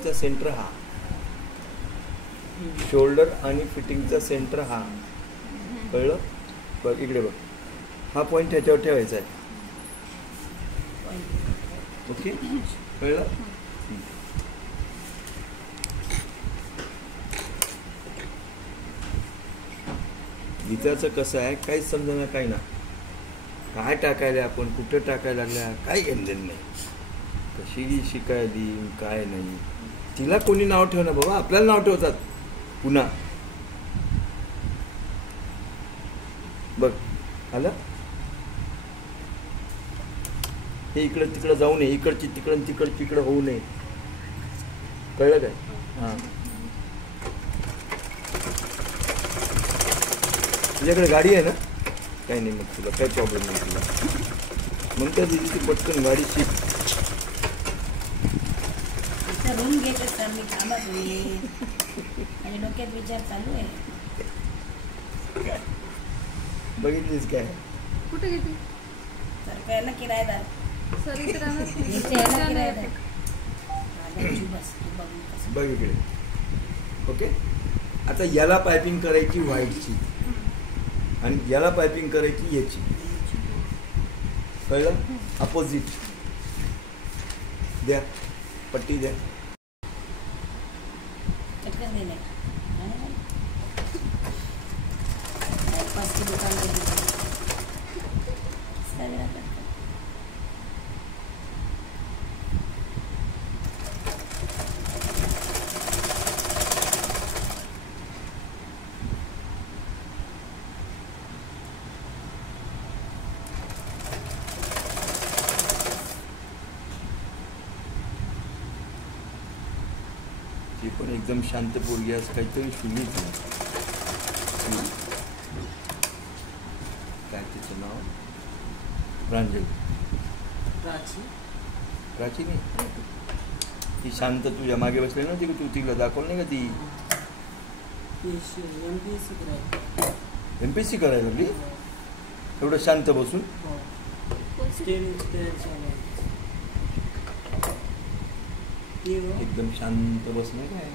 फिटिंगचा centre हा, shoulder आणि फिटिंगचा centre हा, कळलं? बघ इकडे बघ, हा पॉईंट ह्याच्यावर ठेवायचा आहे. ओके, कळलं? गीताचं कसं आहे, काहीच समजणार काही ना, काय टाकायला आपण, कुठं टाकायला लागल्या, काही घेणं नाही, कशी शिकायली काय नाही. तिला कोणी नाव ठेवणार बाबा, आपल्याला नाव ठेवतात पुन्हा. बघ आलं, हे इकडं तिकडं जाऊ नये, इकडची तिकडं तिकडची इकडं होऊ नये, कळलं काय? हां, तुझ्याकडे गाडी आहे ना, काही नाही, मग तुला काही प्रॉब्लेम नाही तुला. मग त्या दिवशी ती पटकन गाडी शिक. रूम घेते सर, मी कामात होईल, माझ्या डोक्यात विचार चालू आहे. बघितलीस काय? कुठे घेते सर काय ना किरायदार, सर इथे राहणार किरायदार बघ इकडे. ओके, आता याला पायपिंग करायची व्हाईटची आणि याला पायपिंग करायची याची, कळलं? अपोजिट द्या, पट्टी द्या. चटकन दिले पाचशे दुकान ती पण एकदम शांत पोरगी, असं काहीतरी शुनीच काय तिचं नाव, प्रांजल, प्राची नाही, ती शांत तुझ्या मागे बसली ना, ती तू तिला दाखवलं नाही का, ती MPSC करायला लागली एवढं शांत बसून. एकदम शांत बसणं काय